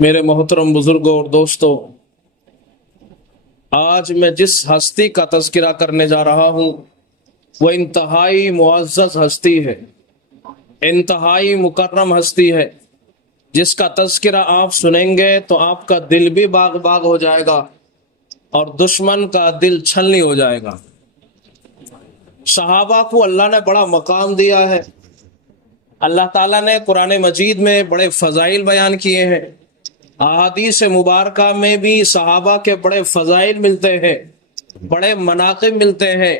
میرے محترم بزرگوں اور دوستوں، آج میں جس ہستی کا تذکرہ کرنے جا رہا ہوں وہ انتہائی معزز ہستی ہے، انتہائی مکرم ہستی ہے، جس کا تذکرہ آپ سنیں گے تو آپ کا دل بھی باغ باغ ہو جائے گا اور دشمن کا دل چھلنی ہو جائے گا۔ صحابہ کو اللہ نے بڑا مقام دیا ہے۔ اللہ تعالیٰ نے قرآن مجید میں بڑے فضائل بیان کیے ہیں، احادیث مبارکہ میں بھی صحابہ کے بڑے فضائل ملتے ہیں، بڑے مناقب ملتے ہیں۔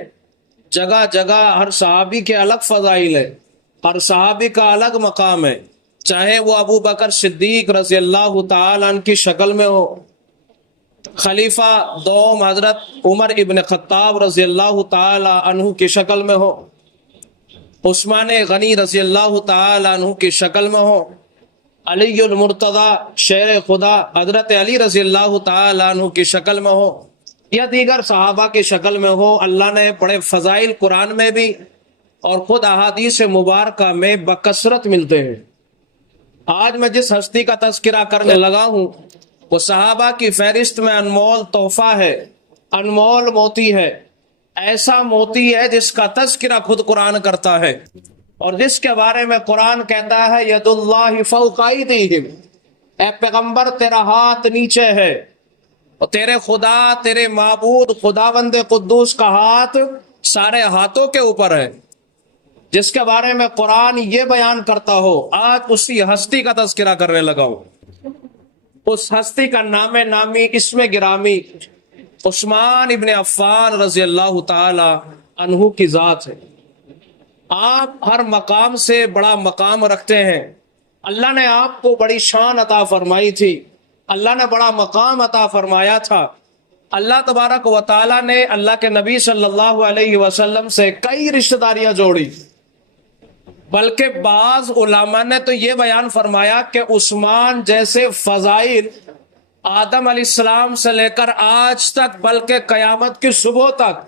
جگہ جگہ ہر صحابی کے الگ فضائل ہے، ہر صحابی کا الگ مقام ہے، چاہے وہ ابو بکر صدیق رضی اللہ تعالیٰ عنہ کی شکل میں ہو، خلیفہ دوم حضرت عمر ابن خطاب رضی اللہ تعالیٰ عنہ کی شکل میں ہو، عثمان غنی رضی اللہ تعالیٰ عنہ کی شکل میں ہو، علی المرتضی شیر خدا حضرت علی رضی اللہ تعالیٰ عنہ کی شکل میں ہو یا دیگر صحابہ کی شکل میں ہو۔ اللہ نے بڑے فضائل قرآن میں بھی اور خود احادیث مبارکہ میں بکثرت ملتے ہیں۔ آج میں جس ہستی کا تذکرہ کرنے لگا ہوں وہ صحابہ کی فہرست میں انمول تحفہ ہے، انمول موتی ہے، ایسا موتی ہے جس کا تذکرہ خود قرآن کرتا ہے اور جس کے بارے میں قرآن کہتا ہے ید اللہ فوق ایدیہم، اے پیغمبر تیرا ہاتھ نیچے ہے، اور تیرے خدا، تیرے معبود خداوند قدوس کا ہاتھ سارے ہاتھوں کے اوپر ہے، جس کے بارے میں قرآن یہ بیان کرتا ہو۔ آج اسی ہستی کا تذکرہ کرنے لگا ہوں۔ اس ہستی کا نام نامی، اسم گرامی عثمان ابن عفان رضی اللہ تعالی عنہ کی ذات ہے۔ آپ ہر مقام سے بڑا مقام رکھتے ہیں، اللہ نے آپ کو بڑی شان عطا فرمائی تھی، اللہ نے بڑا مقام عطا فرمایا تھا۔ اللہ تبارک و تعالیٰ نے اللہ کے نبی صلی اللہ علیہ وسلم سے کئی رشتہ داریاں جوڑی، بلکہ بعض علماء نے تو یہ بیان فرمایا کہ عثمان جیسے فضائل آدم علیہ السلام سے لے کر آج تک بلکہ قیامت کی صبح تک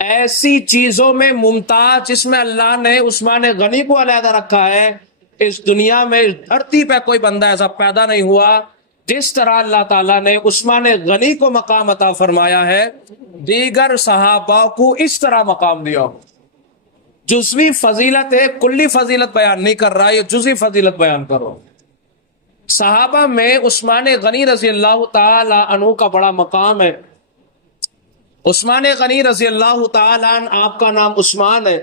ایسی چیزوں میں ممتاز جس میں اللہ نے عثمان غنی کو علیحدہ رکھا ہے، اس دنیا میں اس دھرتی پہ کوئی بندہ ایسا پیدا نہیں ہوا جس طرح اللہ تعالیٰ نے عثمان غنی کو مقام عطا فرمایا ہے، دیگر صحابہ کو اس طرح مقام دیا ہو۔ جزوی فضیلت ہے، کلی فضیلت بیان نہیں کر رہا، یہ جزوی فضیلت بیان کرو۔ صحابہ میں عثمان غنی رضی اللہ تعالی عنہ کا بڑا مقام ہے۔ عثمان غنی رضی اللہ تعالی عنہ، آپ کا نام عثمان ہے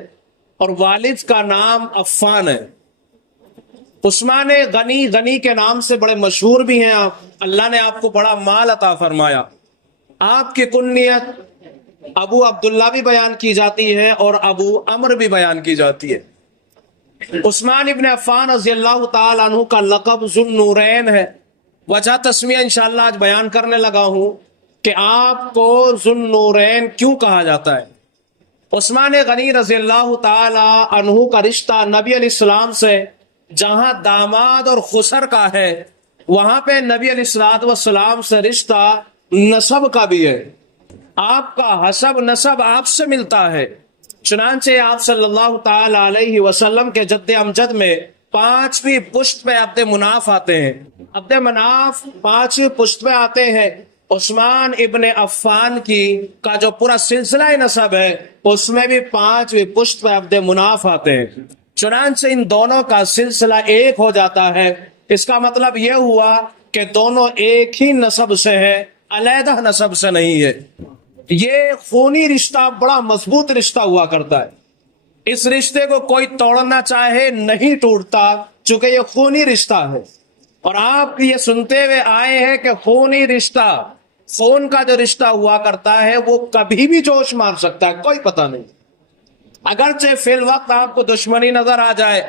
اور والد کا نام عفان ہے۔ عثمان غنی، غنی کے نام سے بڑے مشہور بھی ہیں آپ، اللہ نے آپ کو بڑا مال عطا فرمایا۔ آپ کی کنیت ابو عبداللہ بھی بیان کی جاتی ہے اور ابو عمر بھی بیان کی جاتی ہے۔ عثمان ابن عفان رضی اللہ تعالی عنہ کا لقب ذو النورین ہے۔ وجہ تسمیہ انشاءاللہ آج بیان کرنے لگا ہوں کہ آپ کو ذو النورین کیوں کہا جاتا ہے۔ عثمان غنی رضی اللہ تعالی عنہ کا رشتہ نبی علیہ السلام سے جہاں داماد اور خسر کا ہے، وہاں پہ نبی علیہ السلام سے رشتہ نسب کا بھی ہے۔ آپ کا حسب نسب آپ سے ملتا ہے، چنانچہ آپ صلی اللہ تعالی علیہ وسلم کے جد امجد میں پانچویں پشت پہ عبد مناف آتے ہیں، عبد مناف پانچویں پشت پہ آتے ہیں۔ عثمان ابن عفان کی کا جو پورا سلسلہ نسب ہے اس میں بھی پانچویں پشت پہ عبد مناف آتے ہیں، چنانچہ ان دونوں کا سلسلہ ایک ہو جاتا ہے۔ اس کا مطلب یہ ہوا کہ دونوں ایک ہی نسب سے ہے، علیحدہ نسب سے نہیں ہے۔ یہ خونی رشتہ بڑا مضبوط رشتہ ہوا کرتا ہے، اس رشتے کو کوئی توڑنا چاہے نہیں ٹوٹتا، چونکہ یہ خونی رشتہ ہے۔ اور آپ یہ سنتے ہوئے آئے ہیں کہ خونی رشتہ، خون کا جو رشتہ ہوا کرتا ہے وہ کبھی بھی جوش مار سکتا ہے، کوئی پتہ نہیں۔ اگرچہ فی الوقت آپ کو دشمنی نظر آ جائے،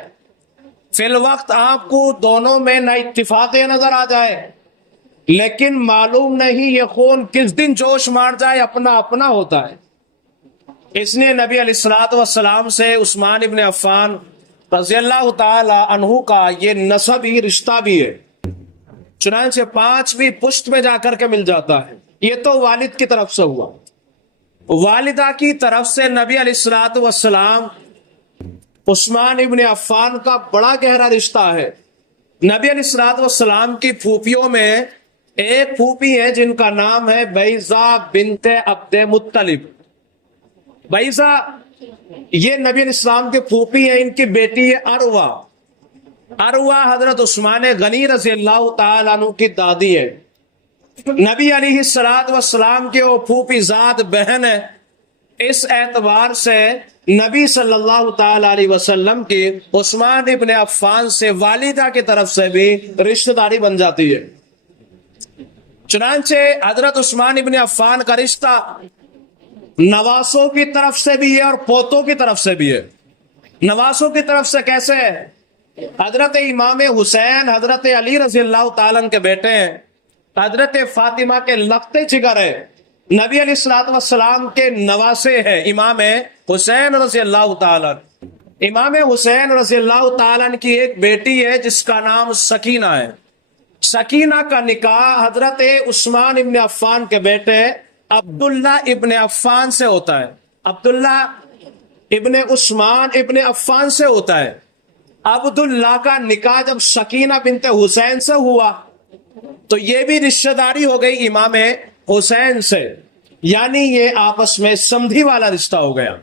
فی الوقت آپ کو دونوں میں نہ اتفاق نظر آ جائے، لیکن معلوم نہیں یہ خون کس دن جوش مار جائے، اپنا اپنا ہوتا ہے۔ اس نے نبی علیہ السلام سے عثمان ابن عفان رضی اللہ تعالی عنہ کا یہ نسبی رشتہ بھی ہے، چنانچہ پانچویں پشت میں جا کر کے مل جاتا ہے۔ یہ تو والد کی طرف سے ہوا۔ والدہ کی طرف سے نبی علیہ السلام عثمان ابن عفان کا بڑا گہرا رشتہ ہے۔ نبی علیہ الصلوۃ والسلام کی پھوپھیوں میں ایک پھوپھی ہے جن کا نام ہے بیضہ بنت عبد مطلب۔ بیضہ یہ نبی علیہ السلام کے پھوپھی ہے، ان کی بیٹی ہے عروہ۔ عروہ حضرت عثمان غنی رضی اللہ تعالیٰ عنہ کی دادی ہے۔ نبی علیہ الصلوۃ والسلام کے وہ پھوپھی زاد بہن ہے۔ اس اعتبار سے نبی صلی اللہ تعالی علیہ وسلم کی عثمان ابن عفان سے والدہ کی طرف سے بھی رشتہ داری بن جاتی ہے۔ چنانچہ حضرت عثمان ابن عفان کا رشتہ نواسوں کی طرف سے بھی ہے اور پوتوں کی طرف سے بھی ہے۔ نواسوں کی طرف سے کیسے ہے؟ حضرت امام حسین حضرت علی رضی اللہ تعالیٰ کے بیٹے ہیں، حضرت فاطمہ کے لختے جگر ہے، نبی علیہ الصلوۃ والسلام کے نواسے ہیں امام حسین رضی اللہ تعالیٰ۔ امام حسین رضی اللہ تعالیٰ کی ایک بیٹی ہے جس کا نام سکینہ ہے۔ سکینہ کا نکاح حضرت عثمان ابن عفان کے بیٹے عبداللہ ابن عفان سے ہوتا ہے۔ عبداللہ ابن عثمان ابن عفان سے ہوتا ہے۔ عبداللہ کا نکاح جب سکینہ بنت حسین سے ہوا تو یہ بھی رشتہ داری ہو گئی امام حسین سے، یعنی یہ آپس میں سمدھی والا رشتہ ہو گیا۔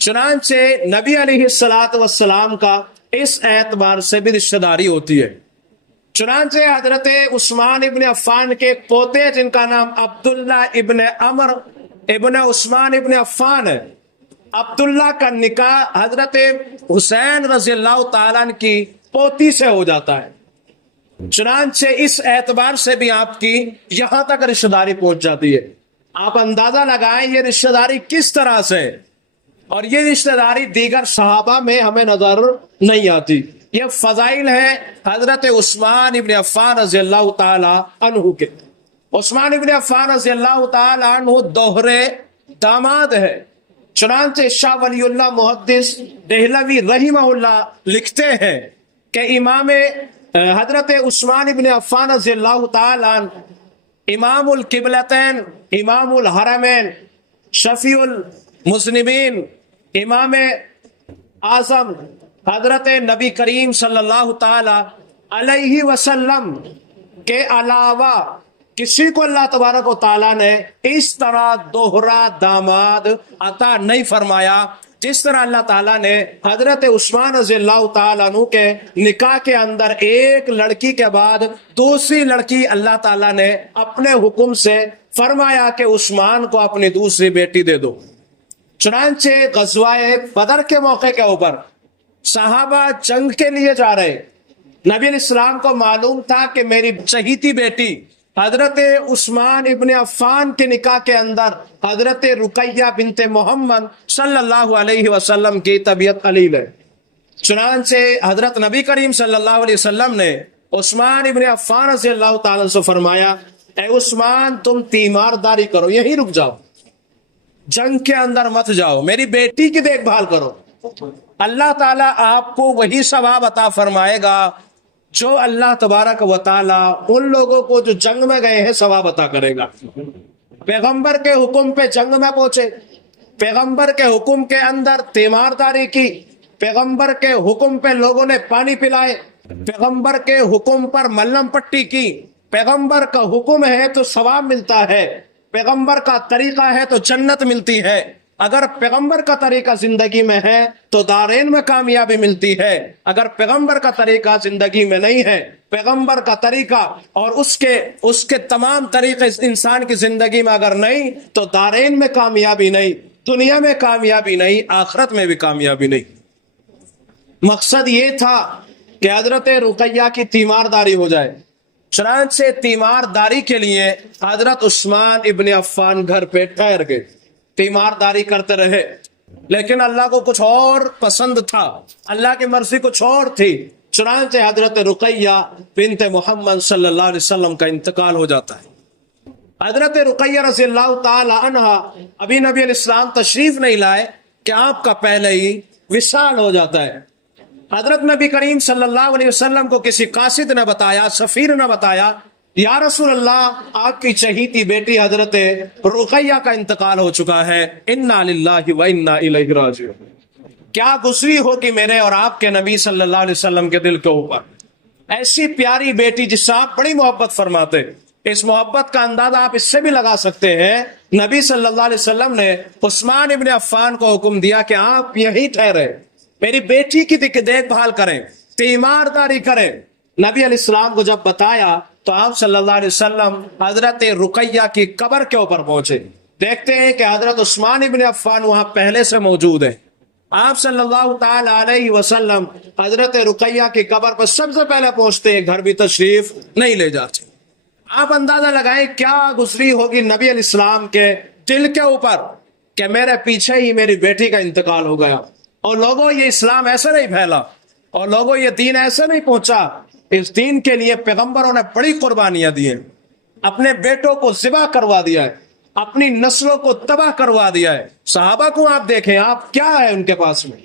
چنانچہ نبی علیہ الصلوۃ والسلام کا اس اعتبار سے بھی رشتہ داری ہوتی ہے۔ چنانچہ حضرت عثمان ابن عفان کے ایک پوتے جن کا نام عبداللہ ابن عمر ابن عثمان ابن عفان ہے، عبداللہ کا نکاح حضرت حسین رضی اللہ تعالیٰ کی پوتی سے ہو جاتا ہے۔ چنانچہ اس اعتبار سے بھی آپ کی یہاں تک رشتہ داری پہنچ جاتی ہے۔ آپ اندازہ لگائیں یہ رشتہ داری کس طرح سے، اور یہ رشتہ داری دیگر صحابہ میں ہمیں نظر نہیں آتی۔ یہ فضائل ہے حضرت عثمان ابن عفان رضی اللہ تعالی عنہ کے۔ عثمان ابن عفان رضی اللہ تعالی عنہ دوہرے داماد ہے۔ چنانچہ شاہ ولی اللہ محدث دہلوی رحمہ اللہ لکھتے ہیں کہ امام حضرت عثمان ابن عفان رضی اللہ تعالی عنہ امام القبلتین، امام الحرمین، شفیع المذنبین، امام اعظم حضرت نبی کریم صلی اللہ تعالی علیہ وسلم کے علاوہ کسی کو اللہ تبارک و تعالیٰ نے اس طرح دوہرا داماد عطا نہیں فرمایا جس طرح اللہ تعالیٰ نے حضرت عثمان رضی اللہ تعالیٰ عنہ کے نکاح کے اندر ایک لڑکی کے بعد دوسری لڑکی اللہ تعالیٰ نے اپنے حکم سے فرمایا کہ عثمان کو اپنی دوسری بیٹی دے دو۔ چنانچہ غزوہ بدر کے موقع کے اوپر صحابہ جنگ کے لیے جا رہے، نبی علیہ السلام کو معلوم تھا کہ میری چہیتی بیٹی حضرت عثمان ابن عفان کے نکاح کے اندر حضرت رقیہ بنت محمد صلی اللہ علیہ وسلم کی طبیعت علیل ہے۔ چنانچہ حضرت نبی کریم صلی اللہ علیہ وسلم نے عثمان ابن عفان رضی اللہ تعالیٰ سے فرمایا، اے عثمان تم تیمارداری کرو، یہیں رک جاؤ، جنگ کے اندر مت جاؤ، میری بیٹی کی دیکھ بھال کرو، اللہ تعالیٰ آپ کو وہی ثواب عطا فرمائے گا جو اللہ تبارک و تعالیٰ ان لوگوں کو جو جنگ میں گئے ہیں ثواب عطا کرے گا۔ پیغمبر کے حکم پہ جنگ میں پہنچے، پیغمبر کے حکم کے اندر تیمارداری کی، پیغمبر کے حکم پہ لوگوں نے پانی پلائے، پیغمبر کے حکم پر ملم پٹی کی۔ پیغمبر کا حکم ہے تو ثواب ملتا ہے، پیغمبر کا طریقہ ہے تو جنت ملتی ہے۔ اگر پیغمبر کا طریقہ زندگی میں ہے تو دارین میں کامیابی ملتی ہے، اگر پیغمبر کا طریقہ زندگی میں نہیں ہے، پیغمبر کا طریقہ اور اس کے تمام طریقے انسان کی زندگی میں اگر نہیں تو دارین میں کامیابی نہیں، دنیا میں کامیابی نہیں، آخرت میں بھی کامیابی نہیں۔ مقصد یہ تھا کہ حضرت رقیہ کی تیمارداری ہو جائے۔ چنانچہ تیمارداری کے لیے حضرت عثمان ابن عفان گھر پہ ٹھہر گئے، تیمارداری کرتے رہے، لیکن اللہ کو کچھ اور پسند تھا، اللہ کی مرضی کچھ اور تھی۔ چنانچہ حضرت رقیہ بنت محمد صلی اللہ علیہ وسلم کا انتقال ہو جاتا ہے۔ حضرت رقیہ رضی اللہ تعالی عنہ ابھی نبی علیہ السلام تشریف نہیں لائے کہ آپ کا پہلے ہی وصال ہو جاتا ہے۔ حضرت نبی کریم صلی اللہ علیہ وسلم کو کسی قاصد نے بتایا، سفیر نے بتایا، یا رسول اللہ آپ کی چہیتی بیٹی حضرت رقیہ کا انتقال ہو چکا ہے، انا للہ و انا الیہ راجعون۔ کیا گزری ہوگی میرے اور آپ کے نبی صلی اللہ علیہ وسلم کے دل کے اوپر۔ ایسی پیاری بیٹی جس سے آپ بڑی محبت فرماتے، اس محبت کا اندازہ آپ اس سے بھی لگا سکتے ہیں، نبی صلی اللہ علیہ وسلم نے عثمان ابن عفان کو حکم دیا کہ آپ یہی ٹھہرے، میری بیٹی کی دیکھ بھال کریں، تیمارداری کریں۔ نبی علیہ السلام کو جب بتایا تو آپ صلی اللہ علیہ وسلم حضرت رقیہ کی قبر کے اوپر پہنچے۔ دیکھتے ہیں کہ حضرت عثمان ابن عفان وہاں پہلے سے موجود ہیں۔ آپ صلی اللہ تعالی علیہ وسلم حضرت رقیہ کی قبر پر سب سے پہلے پہنچتے ہیں، گھر بھی تشریف نہیں لے جاتے۔ آپ اندازہ لگائیں کیا گزری ہوگی نبی علیہ السلام کے دل کے اوپر کہ میرے پیچھے ہی میری بیٹی کا انتقال ہو گیا، اور لوگوں یہ اسلام ایسے نہیں پھیلا، اور لوگوں یہ دین ایسے نہیں پہنچا۔ اس دین کے لیے پیغمبروں نے بڑی قربانیاں دی ہیں، اپنے بیٹوں کو ذبح کروا دیا ہے، اپنی نسلوں کو تباہ کروا دیا ہے۔ صحابہ کو آپ دیکھیں، آپ کیا ہے ان کے پاس میں،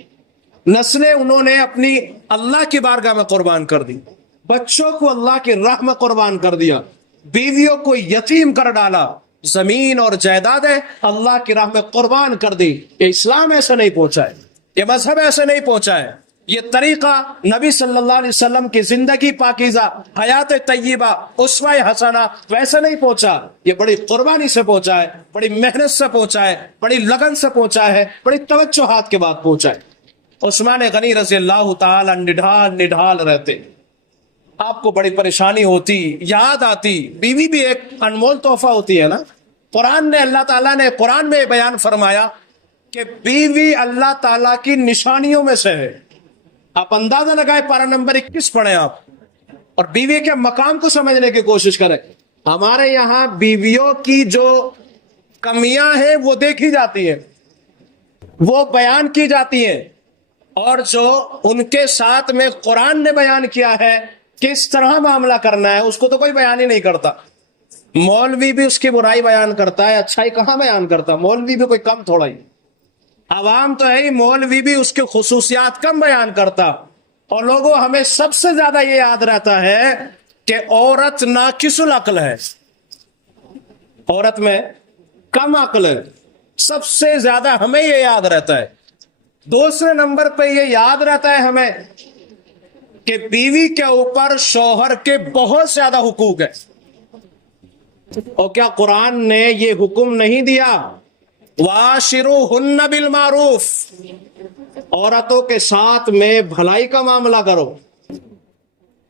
نسلیں انہوں نے اپنی اللہ کی بارگاہ میں قربان کر دی، بچوں کو اللہ کی راہ میں قربان کر دیا، بیویوں کو یتیم کر ڈالا، زمین اور جائیدادیں اللہ کی راہ میں قربان کر دی۔ یہ اسلام ایسے نہیں پہنچا ہے، یہ مذہب ایسے نہیں پہنچا ہے، یہ طریقہ نبی صلی اللہ علیہ وسلم کی زندگی پاکیزہ، حیات طیبہ، اسوہ حسنہ ویسے نہیں پہنچا۔ یہ بڑی قربانی سے پہنچا ہے، بڑی محنت سے پہنچا ہے، بڑی لگن سے پہنچا ہے، بڑی توجہات کے بعد پہنچا ہے۔ عثمان غنی رضی اللہ تعالی نڈھال رہتے، آپ کو بڑی پریشانی ہوتی، یاد آتی، بیوی بھی ایک انمول تحفہ ہوتی ہے نا۔ قرآن نے، اللہ تعالیٰ نے قرآن میں بیان فرمایا کہ بیوی اللہ تعالیٰ کی نشانیوں میں سے ہے۔ آپ اندازہ لگائے، پارہ نمبر 21 پڑھیں آپ، اور بیوی کے مقام کو سمجھنے کی کوشش کریں۔ ہمارے یہاں بیویوں کی جو کمیاں ہیں وہ دیکھی جاتی ہیں، وہ بیان کی جاتی ہیں، اور جو ان کے ساتھ میں قرآن نے بیان کیا ہے کس طرح معاملہ کرنا ہے، اس کو تو کوئی بیان ہی نہیں کرتا۔ مولوی بھی اس کی برائی بیان کرتا ہے، اچھائی کہاں بیان کرتا؟ مولوی بھی کوئی کم تھوڑا ہی، عوام تو ہے ہی، مولوی بھی اس کے خصوصیات کم بیان کرتا۔ اور لوگوں ہمیں سب سے زیادہ یہ یاد رہتا ہے کہ عورت ناقص العقل ہے، عورت میں کم عقل ہے، سب سے زیادہ ہمیں یہ یاد رہتا ہے۔ دوسرے نمبر پہ یہ یاد رہتا ہے ہمیں کہ بیوی کے اوپر شوہر کے بہت زیادہ حقوق ہے۔ اور کیا قرآن نے یہ حکم نہیں دیا وَعَاشِرُوهُنَّ بِالْمَعْرُوفِ، عورتوں کے ساتھ میں بھلائی کا معاملہ کرو؟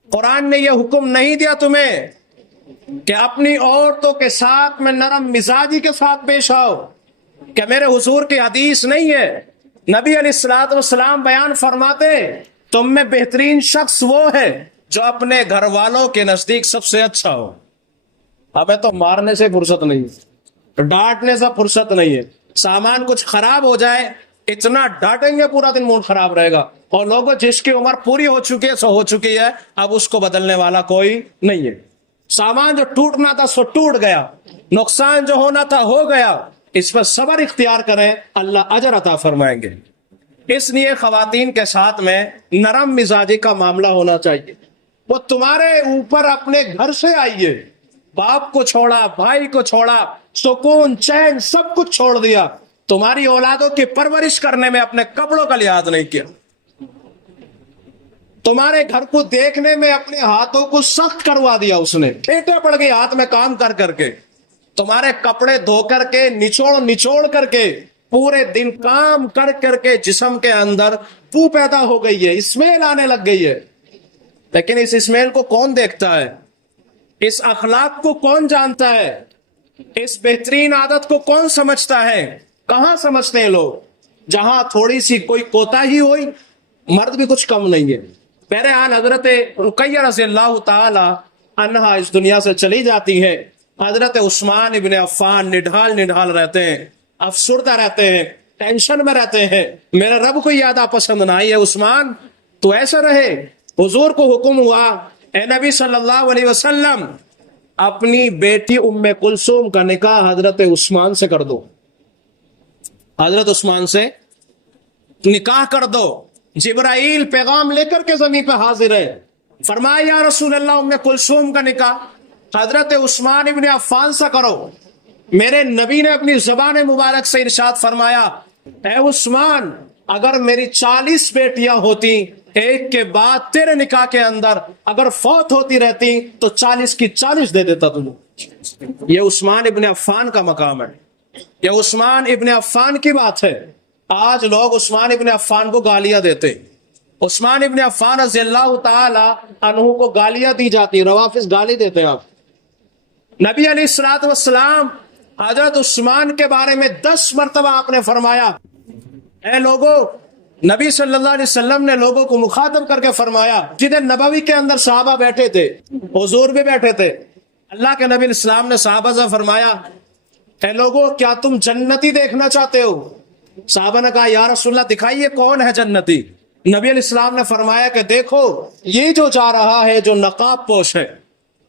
قرآن نے یہ حکم نہیں دیا تمہیں کہ اپنی عورتوں کے ساتھ میں نرم مزاجی کے ساتھ پیش آؤ؟ کہ میرے حضور کی حدیث نہیں ہے، نبی علیہ الصلوۃ والسلام بیان فرماتے تم میں بہترین شخص وہ ہے جو اپنے گھر والوں کے نزدیک سب سے اچھا ہو۔ ہمیں تو مارنے سے فرصت نہیں ہے، ڈانٹنے سے فرصت نہیں ہے، سامان کچھ خراب ہو جائے اتنا ڈانٹیں گے پورا دن موڈ خراب رہے گا، اور لوگوں جس کی عمر پوری ہو چکی ہے سو ہو چکی ہے، اب اس کو بدلنے والا کوئی نہیں ہے۔ سامان جو ٹوٹنا تھا سو ٹوٹ گیا، نقصان جو ہونا تھا ہو گیا، اس پر صبر اختیار کریں، اللہ اجر عطا فرمائیں گے۔ اس لیے خواتین کے ساتھ میں نرم مزاجی کا معاملہ ہونا چاہیے۔ وہ تمہارے اوپر اپنے گھر سے آئیے، باپ کو چھوڑا، بھائی کو چھوڑا، سکون چین سب کچھ چھوڑ دیا، تمہاری اولادوں کی پرورش کرنے میں اپنے کپڑوں کا لحاظ نہیں کیا، تمہارے گھر کو دیکھنے میں اپنے ہاتھوں کو سخت کروا دیا، اس نے ٹھیٹے پڑ گئی ہاتھ میں کام کر کر کے، تمہارے کپڑے دھو کر کے نچوڑ کر کے، پورے دن کام کر کر کے جسم کے اندر بو پیدا ہو گئی ہے، اسمیل آنے لگ گئی ہے۔ لیکن اس اسمیل کو کون دیکھتا ہے؟ اس اخلاق کو کون جانتا ہے؟ اس بہترین عادت کو کون سمجھتا ہے؟ کہاں سمجھتے ہیں لوگ؟ جہاں تھوڑی سی کوئی کوتاہی ہوئی، مرد بھی کچھ کم نہیں ہے۔ بہرحال حضرت رقیہ رضی اللہ تعالی عنہا اس دنیا سے چلی جاتی ہے۔ حضرت عثمان ابن عفان نڈھال رہتے ہیں، افسردہ رہتے ہیں، ٹینشن میں رہتے ہیں، میرے رب کو یاد پسند نہ آئی ہے، عثمان تو ایسا رہے۔ حضور کو حکم ہوا، اے نبی صلی اللہ علیہ وسلم، اپنی بیٹی ام کلثوم کا نکاح حضرت عثمان سے کر دو، حضرت عثمان سے نکاح کر دو۔ جبرائیل پیغام لے کر کے زمین پہ حاضر ہے، فرمایا یا رسول اللہ ام کلثوم کا نکاح حضرت عثمان ابن عفان سے کرو۔ میرے نبی نے اپنی زبان مبارک سے ارشاد فرمایا، اے عثمان، اگر میری 40 بیٹیاں ہوتی ایک کے بعد تیرے نکاح کے اندر اگر فوت ہوتی رہتی تو 40 کی 40 دے دیتا تجھے۔ یہ عثمان ابن عفان کا مقام ہے، یہ عثمان ابن عفان کی بات ہے۔ آج لوگ عثمان ابن عفان کو گالیاں دیتے، عثمان ابن عفان رضی اللہ تعالی عنہ کو گالیاں دی جاتی، روافض گالی دیتے ہیں۔ آپ نبی علیہ الصلوۃ والسلام حضرت عثمان کے بارے میں 10 مرتبہ آپ نے فرمایا، اے لوگوں، نبی صلی اللہ علیہ وسلم نے لوگوں کو مخاطب کر کے فرمایا، جدھر نبوی کے اندر صحابہ بیٹھے تھے، حضور بھی بیٹھے تھے، اللہ کے نبی علیہ السلام نے صحابہ سے فرمایا، اے لوگوں، کیا تم جنتی دیکھنا چاہتے ہو؟ صحابہ نے کہا یا رسول اللہ دکھائیے کون ہے جنتی؟ نبی علیہ السلام نے فرمایا کہ دیکھو یہ جو جا رہا ہے جو نقاب پوش ہے،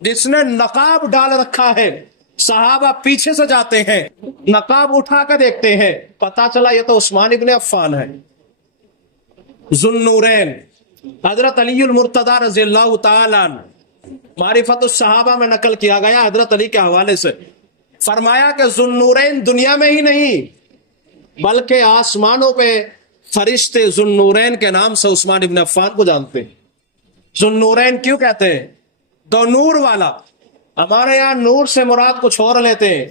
جس نے نقاب ڈال رکھا ہے، صحابہ پیچھے سے جاتے ہیں، نقاب اٹھا کر دیکھتے ہیں، پتا چلا یہ تو عثمان ابن عفان ہے، ذو النورین، حضرت علی المرتضی رضی اللہ تعالی عنہ، معرفت الصحابہ میں نقل کیا گیا حضرت علی کے حوالے سے، فرمایا کہ ذو النورین دنیا میں ہی نہیں بلکہ آسمانوں پہ فرشتے ذو النورین کے نام سے عثمان ابن عفان کو جانتے ہیں۔ ذو النورین کیوں کہتے ہیں؟ دو نور والا۔ ہمارے یہاں نور سے مراد کچھ اور لیتے ہیں،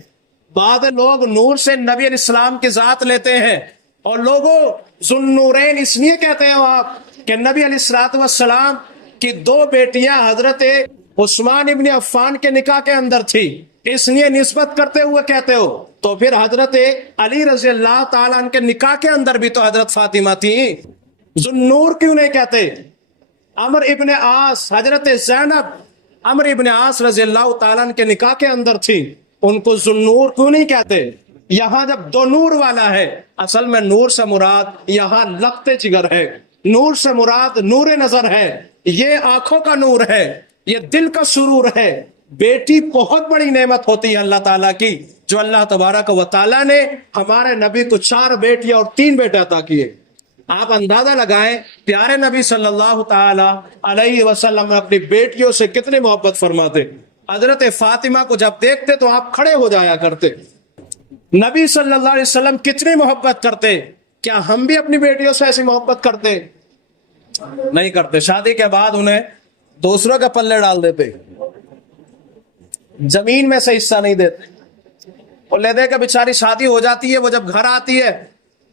بعض لوگ نور سے نبی علیہ السلام کی ذات لیتے ہیں، اور لوگوں ذو النورین اس لیے کہتے ہیں آپ کہ نبی علیہ الصلوۃ والسلام کی 2 بیٹیاں حضرت عثمان ابن عفان کے نکاح کے اندر تھی، اس لیے نسبت کرتے ہوئے کہتے ہو، تو پھر حضرت علی رضی اللہ تعالیٰ عنہ کے نکاح کے اندر بھی تو حضرت فاطمہ تھی، ذو النور کیوں نہیں کہتے؟ عمر ابن عاص، حضرت زینب عمر ابن عاص رضی اللہ تعالیٰ عنہ کے نکاح کے اندر تھی، ان کو ذو النور کیوں نہیں کہتے؟ یہاں جب دو نور والا ہے، اصل میں نور سے مراد یہاں لخت جگر ہے، نور سے مراد نور نظر ہے، یہ آنکھوں کا نور ہے، یہ دل کا سرور ہے۔ بیٹی بہت بڑی نعمت ہوتی ہے اللہ تعالیٰ کی، جو اللہ تبارک و تعالیٰ نے ہمارے نبی کو 4 بیٹیاں اور 3 بیٹے عطا کیے۔ آپ اندازہ لگائیں پیارے نبی صلی اللہ تعالی علیہ وسلم اپنی بیٹیوں سے کتنی محبت فرماتے، حضرت فاطمہ کو جب دیکھتے تو آپ کھڑے ہو جایا کرتے۔ نبی صلی اللہ علیہ وسلم کتنی محبت کرتے، کیا ہم بھی اپنی بیٹیوں سے ایسی محبت کرتے؟ نہیں کرتے۔ شادی کے بعد انہیں دوسروں کے پلے ڈال دیتے، زمین میں سے حصہ نہیں دیتے، اور لے دے کہ بیچاری شادی ہو جاتی ہے، وہ جب گھر آتی ہے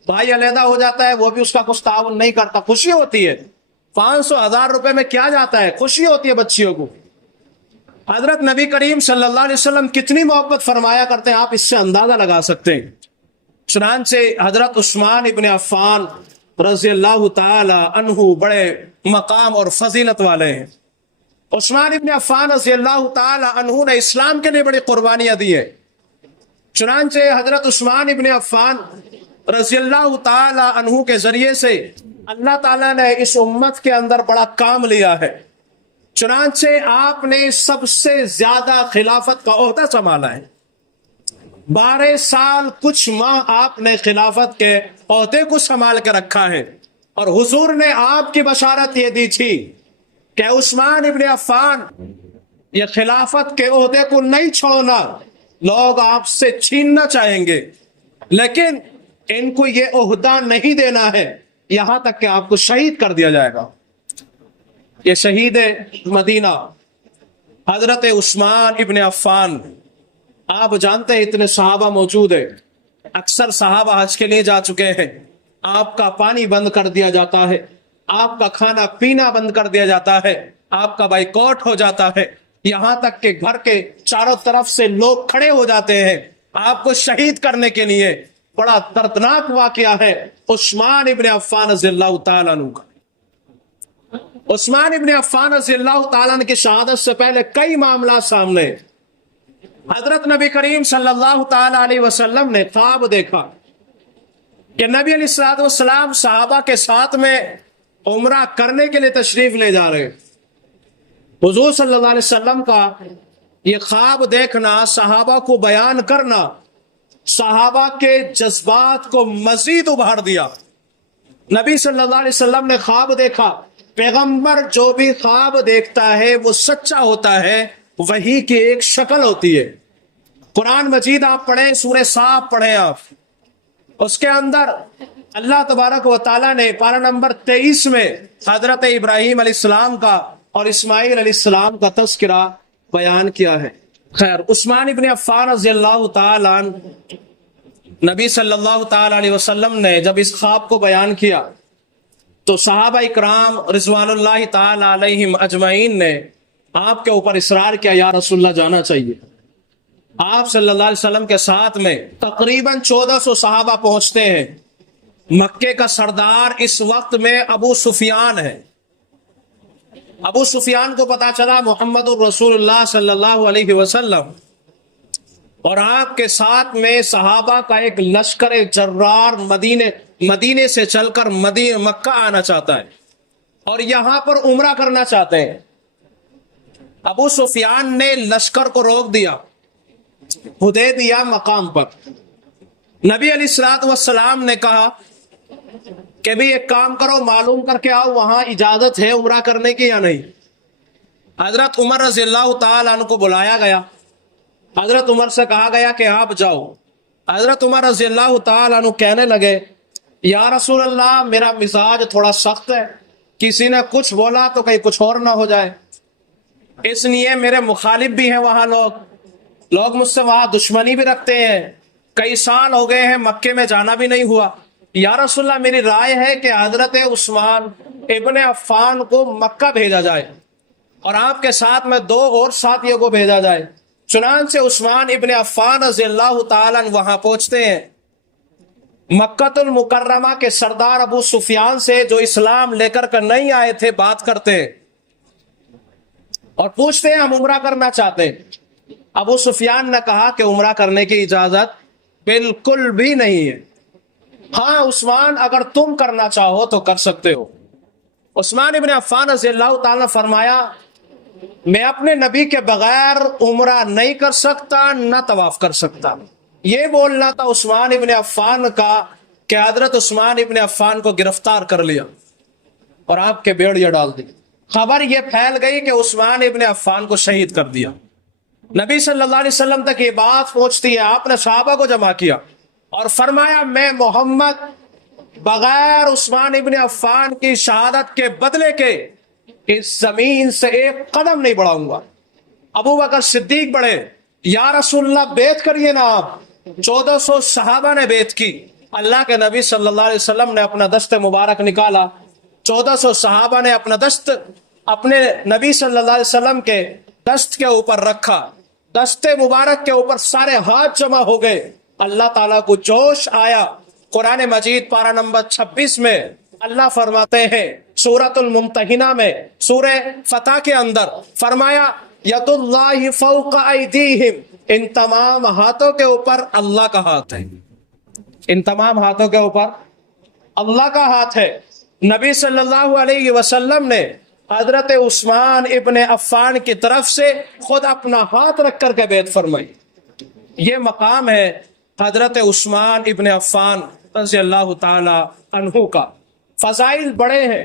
بھائی علیحدہ ہو جاتا ہے، وہ بھی اس کا کچھ تعاون نہیں کرتا۔ خوشی ہوتی ہے، 500,000 روپے میں کیا جاتا ہے، خوشی ہوتی ہے بچیوں کو۔ حضرت نبی کریم صلی اللہ علیہ وسلم کتنی محبت فرمایا کرتے ہیں، آپ اس سے اندازہ لگا سکتے ہیں۔ چنانچہ حضرت عثمان ابن عفان رضی اللہ تعالی عنہ بڑے مقام اور فضیلت والے ہیں۔ عثمان ابن عفان رضی اللہ تعالی عنہ نے اسلام کے لیے بڑی قربانیاں دی ہیں۔ چنانچہ حضرت عثمان ابن عفان رضی اللہ تعالی عنہ کے ذریعے سے اللہ تعالیٰ نے اس امت کے اندر بڑا کام لیا ہے۔ چنانچہ آپ نے سب سے زیادہ خلافت کا عہدہ سنبھالا ہے، 12 سال کچھ ماہ آپ نے خلافت کے عہدے کو سنبھال کے رکھا ہے، اور حضور نے آپ کی بشارت یہ دی تھی کہ عثمان ابن عفان یہ خلافت کے عہدے کو نہیں چھوڑنا، لوگ آپ سے چھیننا چاہیں گے لیکن ان کو یہ عہدہ نہیں دینا ہے یہاں تک کہ آپ کو شہید کر دیا جائے گا۔ یہ شہید مدینہ حضرت عثمان ابن عفان، آپ جانتے ہیں اتنے صحابہ موجود ہیں، اکثر صحابہ حج کے لیے جا چکے ہیں، آپ کا پانی بند کر دیا جاتا ہے، آپ کا کھانا پینا بند کر دیا جاتا ہے، آپ کا بائیکاٹ ہو جاتا ہے، یہاں تک کہ گھر کے چاروں طرف سے لوگ کھڑے ہو جاتے ہیں آپ کو شہید کرنے کے لیے۔ بڑا دردناک واقعہ ہے عثمان ابن عفان رضی اللہ تعالیٰ عنہ کا۔ عثمان ابن عفان رضی اللہ تعالیٰ عنہ کی شہادت سے پہلے کئی معاملات سامنے۔ حضرت نبی کریم صلی اللہ تعالیٰ علیہ وسلم نے خواب دیکھا کہ نبی علیہ الصلوۃ والسلام صحابہ کے ساتھ میں عمرہ کرنے کے لیے تشریف لے جا رہے۔ حضور صلی اللہ علیہ وسلم کا یہ خواب دیکھنا، صحابہ کو بیان کرنا، صحابہ کے جذبات کو مزید ابھار دیا۔ نبی صلی اللہ علیہ وسلم نے خواب دیکھا، پیغمبر جو بھی خواب دیکھتا ہے وہ سچا ہوتا ہے، وحی کی ایک شکل ہوتی ہے۔ قرآن مجید آپ پڑھیں، سورہ صاف پڑھیں آپ، اس کے اندر اللہ تبارک و تعالیٰ نے پارہ نمبر 23 میں حضرت ابراہیم علیہ السلام کا اور اسماعیل علیہ السلام کا تذکرہ بیان کیا ہے۔ خیر، عثمان ابن عفان رضی اللہ تعالیٰ عنہ، نبی صلی اللہ تعالیٰ علیہ وسلم نے جب اس خواب کو بیان کیا تو صحابہ اکرام رضوان اللہ تعالیٰ علیہم اجمعین نے آپ کے اوپر اصرار کیا، یا رسول اللہ جانا چاہیے۔ آپ صلی اللہ علیہ وسلم کے ساتھ میں تقریباً 1400 صحابہ پہنچتے ہیں۔ مکے کا سردار اس وقت میں ابو سفیان ہے۔ ابو سفیان کو پتا چلا محمد الرسول اللہ صلی اللہ علیہ وسلم اور آپ کے ساتھ میں صحابہ کا ایک لشکر جرار مدینے سے چل کر مکہ آنا چاہتا ہے اور یہاں پر عمرہ کرنا چاہتے ہیں۔ ابو سفیان نے لشکر کو روک دیا حدیبیہ مقام پر۔ نبی علیہ الصلوۃ والسلام نے کہا کہ بھی ایک کام کرو، معلوم کر کے آؤ وہاں اجازت ہے عمرہ کرنے کی یا نہیں۔ حضرت عمر رضی اللہ تعالیٰ عنہ کو بلایا گیا۔ حضرت عمر سے کہا گیا کہ آپ جاؤ۔ حضرت عمر رضی اللہ تعالیٰ عنہ کہنے لگے، یا رسول اللہ میرا مزاج تھوڑا سخت ہے، کسی نے کچھ بولا تو کہیں کچھ اور نہ ہو جائے، اس لیے میرے مخالف بھی ہیں وہاں لوگ مجھ سے وہاں دشمنی بھی رکھتے ہیں، کئی سال ہو گئے ہیں مکے میں جانا بھی نہیں ہوا۔ یا رسول اللہ میری رائے ہے کہ حضرت عثمان ابن عفان کو مکہ بھیجا جائے اور آپ کے ساتھ میں 2 اور ساتھیوں کو بھیجا جائے۔ چنانچہ عثمان ابن عفان رضی اللہ تعالیٰ وہاں پہنچتے ہیں۔ مکہ المکرمہ کے سردار ابو سفیان سے جو اسلام لے کر نہیں آئے تھے بات کرتے ہیں اور پوچھتے ہیں ہم عمرہ کرنا چاہتے ہیں۔ ابو سفیان نے کہا کہ عمرہ کرنے کی اجازت بالکل بھی نہیں ہے، ہاں عثمان اگر تم کرنا چاہو تو کر سکتے ہو۔ عثمان ابن عفان رضی اللہ تعالیٰ نے فرمایا میں اپنے نبی کے بغیر عمرہ نہیں کر سکتا نہ طواف کر سکتا۔ یہ بولنا تھا عثمان ابن عفان کا کہ حضرت عثمان ابن عفان کو گرفتار کر لیا اور آپ کے بیڑیاں ڈال دی۔ خبر یہ پھیل گئی کہ عثمان ابن عفان کو شہید کر دیا۔ نبی صلی اللہ علیہ وسلم تک یہ بات پہنچتی ہے، آپ نے صحابہ کو جمع کیا اور فرمایا میں محمد بغیر عثمان ابن عفان کی شہادت کے بدلے کے اس زمین سے ایک قدم نہیں بڑھاؤں گا۔ ابو بکر صدیق بڑھے، یا رسول اللہ بیعت کریے نا آپ۔ 1400 صحابہ نے بیعت کی۔ اللہ کے نبی صلی اللہ علیہ وسلم نے اپنا دست مبارک نکالا، 1400 صحابہ نے اپنا دست اپنے نبی صلی اللہ علیہ وسلم کے دست کے اوپر رکھا، دست مبارک کے اوپر سارے ہاتھ جمع ہو گئے۔ اللہ تعالیٰ کو جوش آیا۔ قرآن مجید پارہ نمبر 26 میں اللہ فرماتے ہیں، سورۃ الممتحنہ میں، سورہ فتح کے اندر فرمایا ید اللہ فوق ایدیہم، ان تمام ہاتھوں کے اوپر اللہ کا ہاتھ ہے، ان تمام ہاتھوں کے اوپر اللہ کا ہاتھ ہے۔ نبی صلی اللہ علیہ وسلم نے حضرت عثمان ابن عفان کی طرف سے خود اپنا ہاتھ رکھ کر کے بیعت فرمائی۔ یہ مقام ہے حضرت عثمان ابن عفان رضی اللہ تعالی عنہ کا۔ فضائل بڑے ہیں،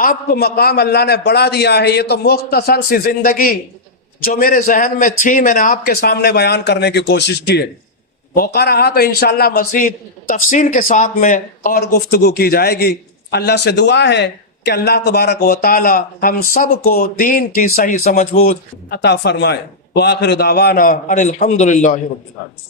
آپ کو مقام اللہ نے بڑا دیا ہے۔ یہ تو مختصر سی زندگی جو میرے ذہن میں تھی میں نے آپ کے سامنے بیان کرنے کی کوشش کی ہے۔ موقع رہا تو انشاءاللہ مزید تفصیل کے ساتھ میں اور گفتگو کی جائے گی۔ اللہ سے دعا ہے کہ اللہ تبارک و تعالی ہم سب کو دین کی صحیح سمجھ بوجھ عطا فرمائے۔ وآخر دعوانا ان الحمدللہ رب العالمین۔